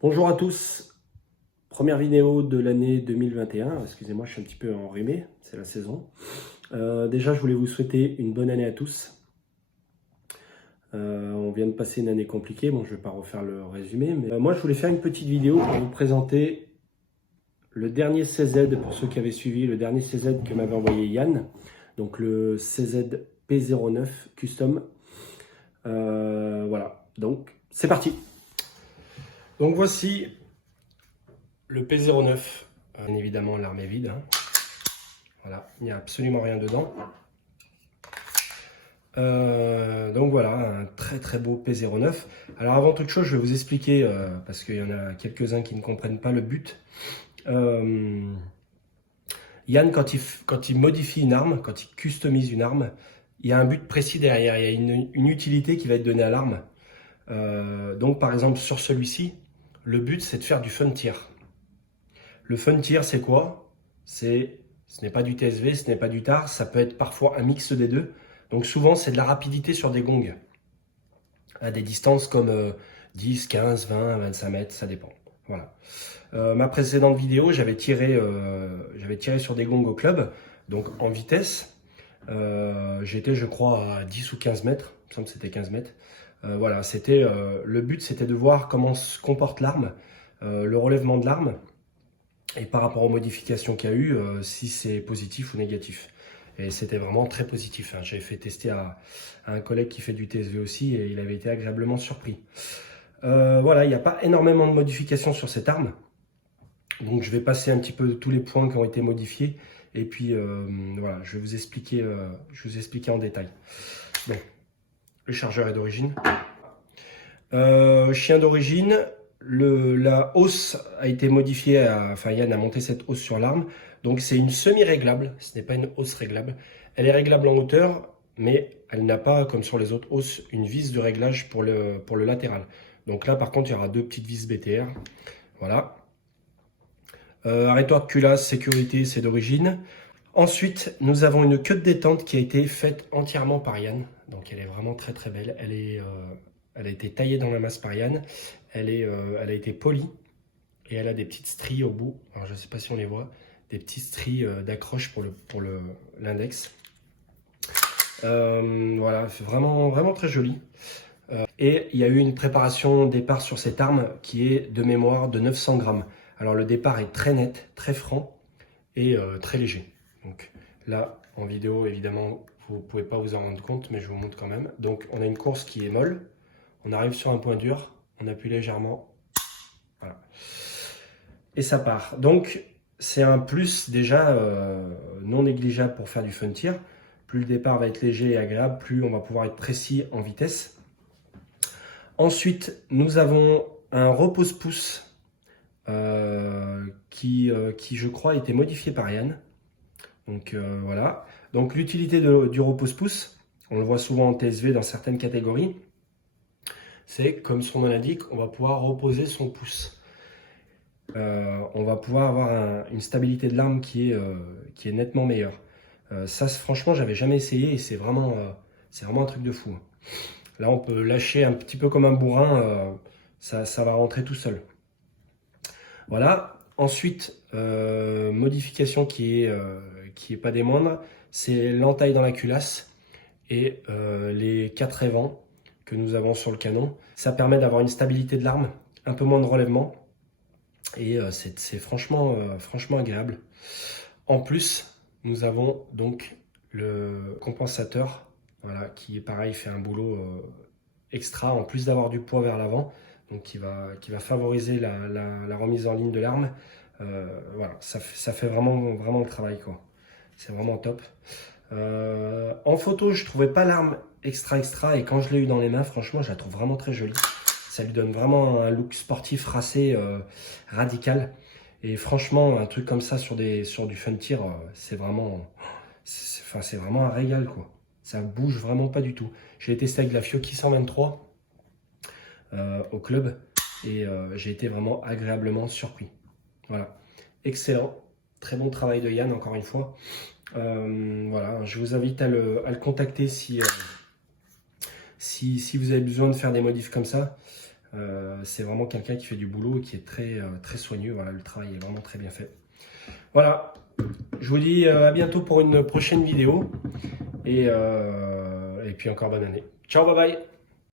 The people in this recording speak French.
Bonjour à tous, première vidéo de l'année 2021, excusez-moi je suis un petit peu enrhumé, c'est la saison. Déjà je voulais vous souhaiter une bonne année à tous. On vient de passer une année compliquée, bon je ne vais pas refaire le résumé, mais moi je voulais faire une petite vidéo pour vous présenter le dernier CZ, pour ceux qui avaient suivi, le dernier CZ que m'avait envoyé Yann, donc le CZ P09 Custom. Voilà, donc c'est parti. Donc voici le P09, bien évidemment l'arme est vide, hein. Voilà, il n'y a absolument rien dedans. Donc voilà, un très beau P09. Alors avant toute chose, je vais vous expliquer, parce qu'il y en a quelques-uns qui ne comprennent pas le but. Yann, quand il modifie une arme, quand il customise une arme, il y a un but précis derrière, il y a une utilité qui va être donnée à l'arme. Donc par exemple sur celui-ci, le but c'est de faire du fun tir. Le fun tir c'est quoi? Ce n'est pas du TSV, ce n'est pas du TAR, ça peut être parfois un mix des deux. Donc souvent c'est de la rapidité sur des gongs, à des distances comme 10, 15, 20, 25 mètres, ça dépend. Voilà. Ma précédente vidéo, j'avais tiré sur des gongs au club, donc en vitesse. J'étais je crois à 10 ou 15 mètres, il me semble que c'était 15 mètres. Voilà, le but c'était de voir comment se comporte l'arme, le relèvement de l'arme, et par rapport aux modifications qu'il y a eu, si c'est positif ou négatif. Et c'était vraiment très positif, hein. J'avais fait tester à un collègue qui fait du TSV aussi et il avait été agréablement surpris. Voilà, il n'y a pas énormément de modifications sur cette arme. Donc je vais passer un petit peu tous les points qui ont été modifiés. Et puis voilà, je vais vous expliquer en détail. Bon, le chargeur est d'origine. Chien d'origine, la hausse a été modifiée, enfin Yann a monté cette hausse sur l'arme. Donc c'est une semi-réglable, ce n'est pas une hausse réglable. Elle est réglable en hauteur, mais elle n'a pas, comme sur les autres hausses, une vis de réglage pour le latéral. Donc là par contre il y aura deux petites vis BTR. Voilà. Arrêtoir de culasse, sécurité, c'est d'origine. Ensuite, nous avons une queue de détente qui a été faite entièrement par Yann. Donc elle est vraiment très belle. Elle a été taillée dans la masse par Yann. Elle a été polie et elle a des petites stries au bout. Alors je ne sais pas si on les voit. Des petites stries d'accroche pour l'index. Voilà, c'est vraiment très joli. Et il y a eu une préparation départ sur cette arme qui est de mémoire de 900 grammes. Alors le départ est très net, très franc et très léger. Donc là, en vidéo, évidemment, vous ne pouvez pas vous en rendre compte, mais je vous montre quand même. Donc on a une course qui est molle, on arrive sur un point dur, on appuie légèrement, voilà. Et ça part. Donc c'est un plus déjà non négligeable pour faire du fun tir. Plus le départ va être léger et agréable, plus on va pouvoir être précis en vitesse. Ensuite, nous avons un repose-pouce qui, je crois, a été modifié par Yann. Donc voilà. Donc l'utilité du repose-pouce, on le voit souvent en TSV dans certaines catégories, c'est comme son nom l'indique, on va pouvoir reposer son pouce. On va pouvoir avoir une stabilité de l'arme qui est nettement meilleure. Ça, franchement, j'avais jamais essayé et c'est vraiment un truc de fou. Là, on peut lâcher un petit peu comme un bourrin, ça va rentrer tout seul. Voilà. Ensuite, modification qui est pas des moindres, c'est l'entaille dans la culasse et les 4 évents que nous avons sur le canon. Ça permet d'avoir une stabilité de l'arme, un peu moins de relèvement et c'est franchement agréable. En plus, nous avons donc le compensateur, voilà, qui est pareil, fait un boulot extra en plus d'avoir du poids vers l'avant, donc qui va favoriser la remise en ligne de l'arme. Voilà, ça fait vraiment le travail, quoi. C'est vraiment top. En photo, je trouvais pas l'arme extra et quand je l'ai eu dans les mains, franchement, je la trouve vraiment très jolie. Ça lui donne vraiment un look sportif racé radical. Et franchement, un truc comme ça sur du fun tir, c'est vraiment un régal, quoi. Ça bouge vraiment pas du tout. Je l'ai testé avec la Fiocchi 123 au club et j'ai été vraiment agréablement surpris. Voilà, excellent, très bon travail de Yann encore une fois. Voilà, je vous invite à le contacter si vous avez besoin de faire des modifs comme ça. C'est vraiment quelqu'un qui fait du boulot et qui est très soigneux. Voilà, le travail est vraiment très bien fait. Voilà, je vous dis à bientôt pour une prochaine vidéo et puis encore bonne année. Ciao, bye bye.